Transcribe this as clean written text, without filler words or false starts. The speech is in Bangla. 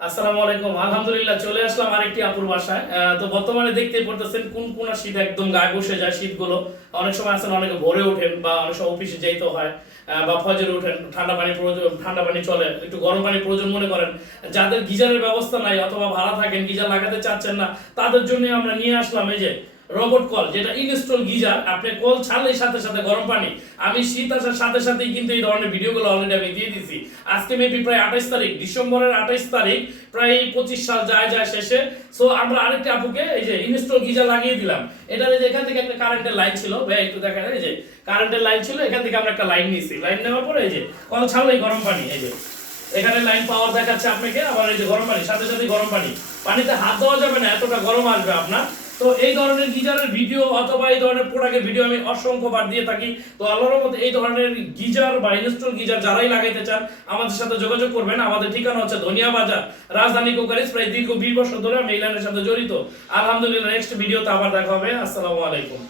আসসালামু আলাইকুম। আলহামদুলিল্লাহ চলে আসলাম আরেকটি আপুর বাসায়। তো বর্তমানে দেখতেই পড়তেছেন কোন কোন শীত একদম গায়ে বসে যায় শীতগুলো। অনেক সময় আছেন অনেকে ভোরে ওঠেন বা অনেক সময় অফিসে যেতে হয়, বা ফজরে ওঠেন, ঠান্ডা পানি প্রয়োজন, ঠান্ডা পানি চলে, একটু গরম পানি প্রয়োজন মনে করেন। যাদের গিজারের ব্যবস্থা নাই অথবা ভাড়া থাকেন গিজার লাগাতে চাচ্ছেন না, তাদের জন্য আমরা নিয়ে আসলাম এই যে রোবট কল, যেটা ইনস্টল গিজার। আপনি কল ছাড়লেই সাথে সাথে গরম পানি। আমি শীত আসার সাথে সাথেই কিন্তু এই ধরনের ভিডিওগুলো অলরেডি আমি দিয়ে দিছি। আজকে মেবি প্রায় 28 তারিখ, ডিসেম্বরের 28 তারিখ, প্রায় 25 সাল যায় যায় শেষে। সো আমরা আরেকটা আপুকে এই যে ইনস্টল গিজার লাগিয়ে দিলাম। এটা যে এখান থেকে একটা কারেন্টের লাইন ছিল, ভাই একটু দেখা যায়, এই যে কারেন্টের লাইন ছিল, এখান থেকে আমরা একটা লাইন নিয়েছি। লাইন নেওয়ার পরে এই যে কল ছাড়লেই গরম পানি, এই যে এখানে লাইন পাওয়ার দেখাচ্ছে আপনাকে। আবার এই যে গরম পানি, সাথে সাথে গরম পানি, পানিতে হাত দেওয়া যাবে না, এতটা গরম আসবে আপনার। তো এই ধরনের গিজারের ভিডিও অথবা এই ধরনের প্রোডাক্টের ভিডিও আমি অসংখ্যবার দিয়ে থাকি। তো আল্লাহর মধ্যে এই ধরনের গিজার বা ইনস্টল গিজার যারাই লাগাইতে চান আমাদের সাথে যোগাযোগ করবেন। আমাদের ঠিকানা হচ্ছে ধনিয়া বাজার, রাজধানী কোকারিজ। প্রায় দীর্ঘ 20 বছর ধরে আমি এই লাইনের সাথে জড়িত। আলহামদুলিল্লাহ, নেক্সট ভিডিওতে আবার দেখা হবে। আসসালামু আলাইকুম।